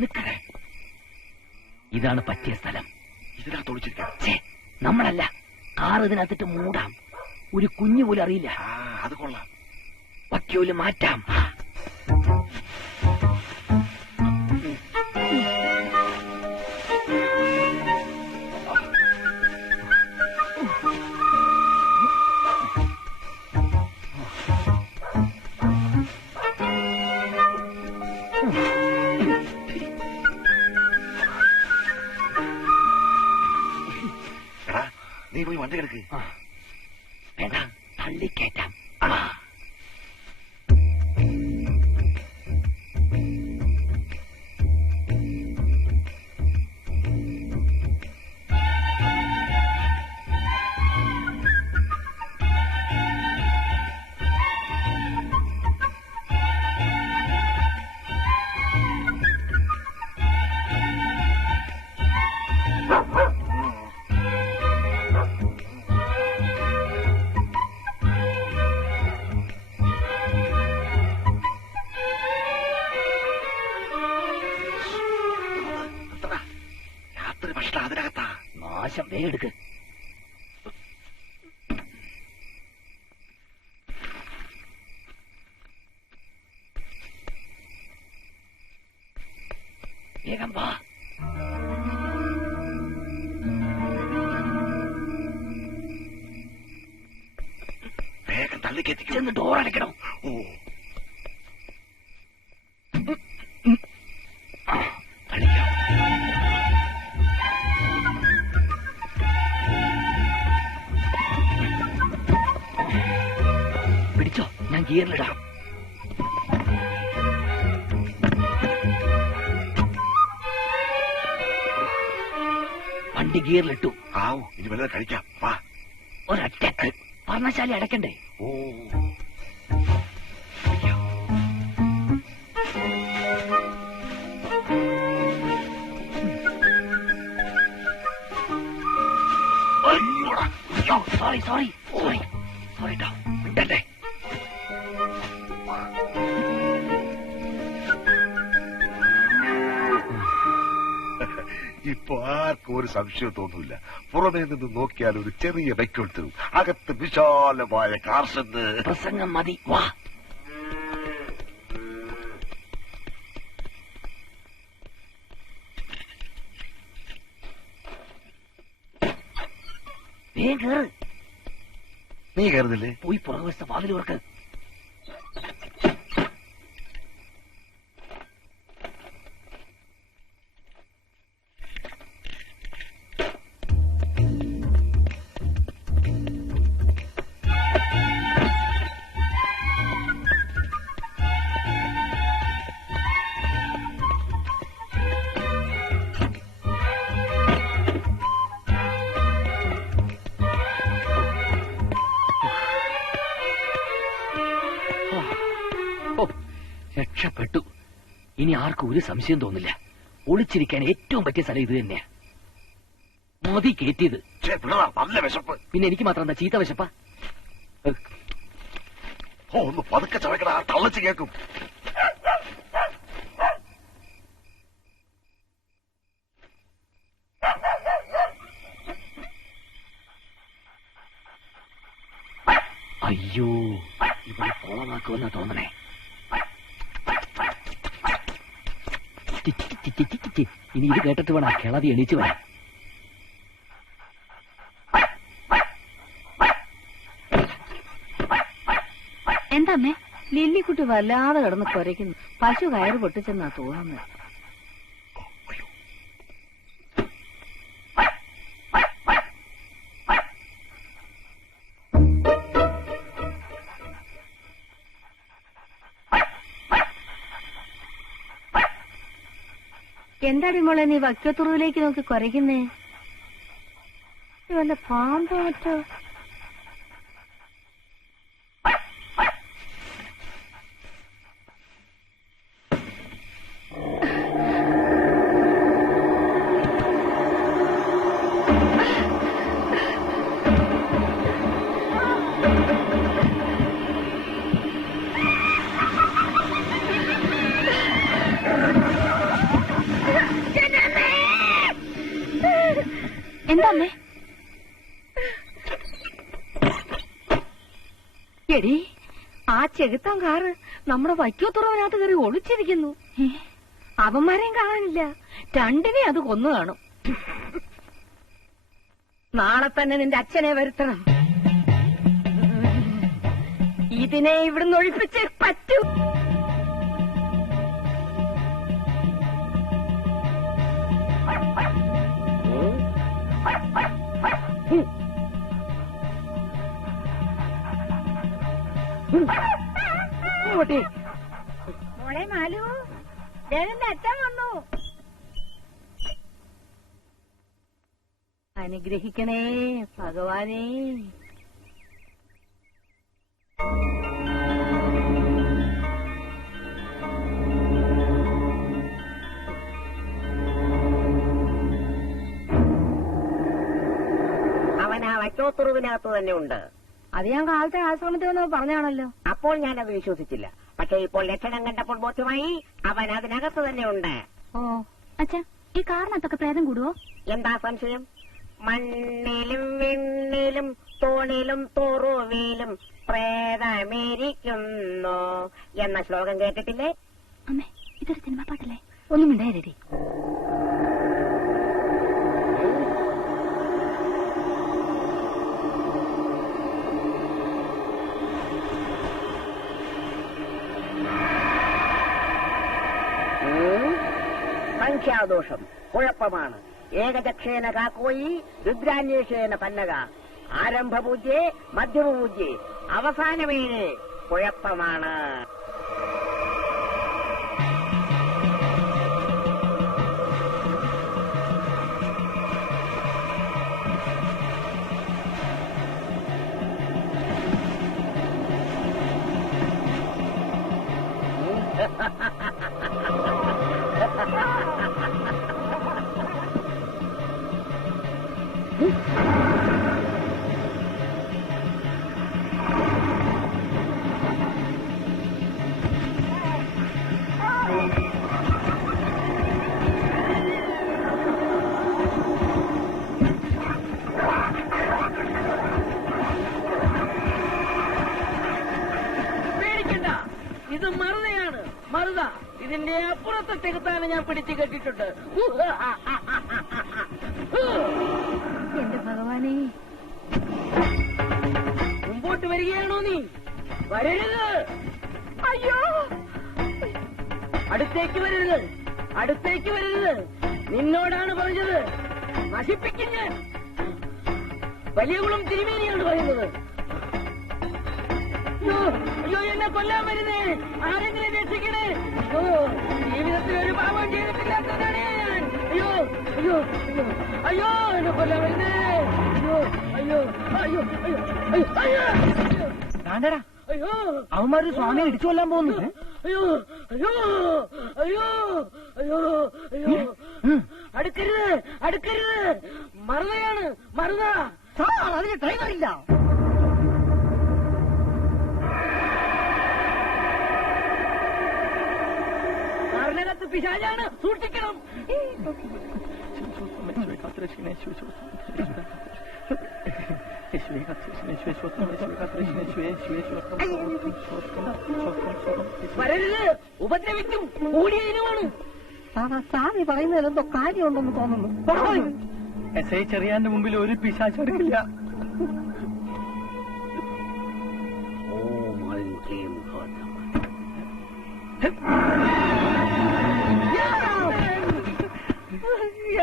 നിക്കണേ, ഇതാണ് പറ്റിയ സ്ഥലം. ഇതിനകത്ത് ഒളിച്ചിരിക്കാം. നമ്മളല്ല, കാർ ഇതിനകത്തിട്ട് മൂടാം. ഒരു കുഞ്ഞു പോലും അറിയില്ല. അത് കൊള്ളാം. വക്യോല് മാറ്റാം. നീ പോയി വണ്ടി കിടക്ക്. വേണ്ട, തള്ളിക്കയറ്റാം. നാശം, വേഗം എടുക്ക്. വേഗം വാ. വേഗം തള്ളിക്കെത്തിക്കും. ചെന്ന് ഡോർ അടയ്ക്കണം. തള്ളിക്കാം. പിടിച്ചോ, ഞാൻ ഗിയറിലിടാം. വണ്ടി ഗിയറിലിട്ടു. ഇനി വല്ലതും കഴിക്കാം. വാ. ഒരൊറ്റ പർണശാലി അടക്കണ്ടേ? സോറി സോറി സോറി സോറി ട്ടോ, വിട്ടല്ലേ. ഇപ്പൊ ആർക്കും ഒരു സംശയം തോന്നൂല. പുറമേ നിന്ന് നോക്കിയാൽ ഒരു ചെറിയ ബൈക്കെടുത്തു, അകത്ത് വിശാലമായ കാർഷെഡ്. പ്രസംഗം മതി, വാ. നീ കയറുന്നില്ലേ? പോയി പുറകുവശത്തെ വാതിൽ തുറക്ക്. രക്ഷപ്പെട്ടു. ഇനി ആർക്കും ഒരു സംശയം തോന്നില്ല. ഒളിച്ചിരിക്കാൻ ഏറ്റവും പറ്റിയ സ്ഥലം ഇത് തന്നെയാ. മതി കയറ്റിയത്. നല്ല വിശപ്പ്. പിന്നെ എനിക്ക് മാത്രം എന്താ ചീത്ത വിശപ്പാ? ഒന്ന് പതുക്കെ ചവയ്ക്കടാ, തള്ളച്ച് കേൾക്കും. അയ്യോ, ഇവിടെ കോളമാക്കുമെന്നാ തോന്നണേ. ഇനി ഇത് കേട്ടിട്ട് വേണം കിളവി എണീച്ചു വരാൻ. എന്താമ്മേ, ലില്ലിക്കുട്ടി വല്ലാതെ കിടന്ന് കുരയ്ക്കുന്നു. പശു കയറ് പൊട്ടിച്ചെന്നാ തോന്നുന്നത്. എന്താടി മോളെ നീ വക്കത്തുറുവിലേക്ക് നോക്കി കുരയ്ക്കുന്നേ? വല്ല പാമ്പോ മറ്റോ? എന്താ അമ്മേ? എടി, ആ ചെകുത്താൻ കാറ് നമ്മുടെ വൈക്കോത്തുറവിനകത്ത് കയറി ഒളിച്ചിരിക്കുന്നു. അവന്മാരെയും കാണാനില്ല. രണ്ടിനെ അത് കൊന്നു കാണും. നാളെ തന്നെ നിന്റെ അച്ഛനെ വരുത്തണം. ഇതിനെ ഇവിടുന്ന് ഒഴിപ്പിച്ചേ പറ്റൂ. മോളെ മാലു, ദേവന്റെ അച്ഛൻ വന്നു. അനുഗ്രഹിക്കണേ ഭഗവാനേ. അവൻ ആ വൈക്കോത്തുറുവിനകത്ത് തന്നെ ഉണ്ട്. അത് ഞാൻ കാലത്തെ ആശ്രമത്തിൽ വന്ന് പറഞ്ഞാണല്ലോ. അപ്പോൾ ഞാനത് വിശ്വസിച്ചില്ല. പക്ഷെ ഇപ്പോൾ ലക്ഷണം കണ്ടപ്പോൾ ബോധ്യമായി അവൻ അതിനകത്ത് തന്നെ ഉണ്ട്. ഓ അച്ഛാ, ഈ കാറിനകത്തൊക്കെ പ്രേതം കൂടുവോ? എന്താ സംശയം? മണ്ണിലും വെണ്ണിലും തോണിലും തോറുവിലും പ്രേതമേരിക്കുന്നു എന്ന ശ്ലോകം കേട്ടിട്ടില്ലേ? അമ്മേ, ഇതൊരു സിനിമ പാട്ടല്ലേ? ഒന്നും ഉണ്ടായിരടി. സംഖ്യാദോഷം കുഴപ്പമാണ്. ഏകദക്ഷേന കാക്കോയി രുദ്രാന്വേഷേന പന്നക. ആരംഭപൂജ്യേ മധ്യമപൂജ്യേ അവസാനമേനെ കുഴപ്പമാണ്. പേടിക്കണ്ട, ഇത് മറുതയാണ്. മറുത ഇതിന്റെ അപ്പുറത്തെ ചെകുത്താനെ ഞാൻ പിടിച്ചു കെട്ടിട്ടുണ്ട്. എന്റെ ഭഗവാനേ, മുമ്പോട്ട് വരികയാണോ നീ? വരരുത്. അയ്യോ, അടുത്തേക്ക് വരരുത്, അടുത്തേക്ക് വരരുത്. നിന്നോടാണ് പറഞ്ഞത്. നശിപ്പിക്കും ഞാൻ. വലിയ കുളം തിരുമേനിയാണ് പറയുന്നത്. അയ്യോ, അയ്യോ, എന്നെ കൊല്ലാൻ വരുന്നേ. ആരെങ്കിലും രക്ഷിക്കണേ. അയ്യോ, ജീവിതത്തിൽ ഒരു പാപം ചെയ്തിട്ടില്ലാത്തതാണ് ഞാൻ. അയ്യോ, അയ്യോ, അയ്യോ, അയ്യോ, എന്നെ കൊല്ലാൻ വരുന്നേ. അയ്യോ, അയ്യോ, അയ്യോ, അയ്യോ, അയ്യോ, അയ്യോ, താണ്ടടാ, അയ്യോ, അവന്മാര് സ്വാമിയെ ഇടിച്ചു കൊല്ലാൻ പോകുന്നു. അയ്യോ, അയ്യോ, അയ്യോ, അയ്യോ, അയ്യോ, അടുക്കരുത്, അടുക്കരുത്. മറുതയാണ്, മറുത. അതിന് ഡ്രൈവറില്ല. കാറിനകത്ത് പിശാചാണ്, സൂക്ഷിക്കണം. വരരുത്, ഉപദ്രവിക്കും. കൂടിയ ഇനമാണ്. സ്വാമി പറയുന്നതിലെന്തോ കാര്യമുണ്ടെന്ന് തോന്നുന്നു. എസ് ഐ ചെറിയാന്റെ മുമ്പിൽ ഒരു പിശാച് എടുക്കില്ല.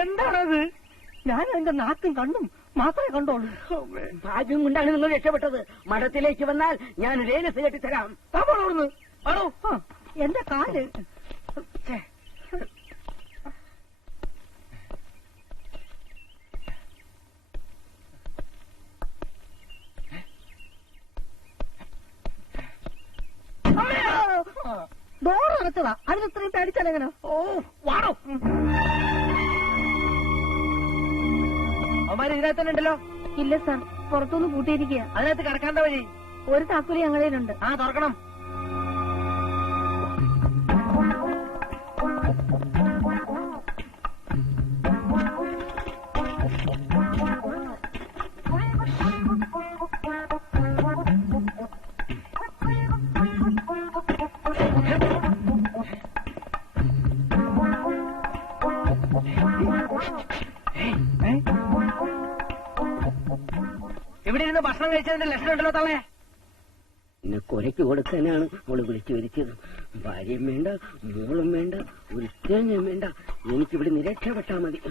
എന്താണത്? ഞാൻ എന്റെ നാക്കും കണ്ണും മാത്രമേ കണ്ടോളൂ. ഭാഗ്യം കൊണ്ടാണ് നിങ്ങൾ രക്ഷപ്പെട്ടത്. മഠത്തിലേക്ക് വന്നാൽ ഞാൻ രേനസ് കെട്ടിത്തരാം. താവളോടുന്ന് ആണോ? എന്റെ കാല്. ഡോർ അടച്ചതാ. അതിനിത്രയും പേടിച്ചാലെങ്ങനെ? ഓ, വാടോ. അവന്മാര് ഇതിനകത്ത് തന്നെ ഉണ്ടല്ലോ. ഇല്ല സാർ, പുറത്തുനിന്ന് പൂട്ടിയിരിക്കുക. അതിനകത്ത് കടക്കാണ്ട വഴി. ഒരു താക്കോല് ഞങ്ങളിലുണ്ട്. ആ, തുറക്കണം. ഇവിടെ ഇരുന്ന് ഭക്ഷണം കഴിച്ചതിന്റെ ലക്ഷണം ഉണ്ടല്ലോ തള്ളേ. എന്നെ കൊലയ്ക്ക് കൊടുക്കാനാണ് അവള് വിളിച്ചു വരുത്തിയത്. ഭാര്യയും വേണ്ട, മോളും വേണ്ട, ഒരു തേങ്ങയും വേണ്ട. എനിക്കിവിടെ നിരക്ഷപ്പെട്ടാ മതി.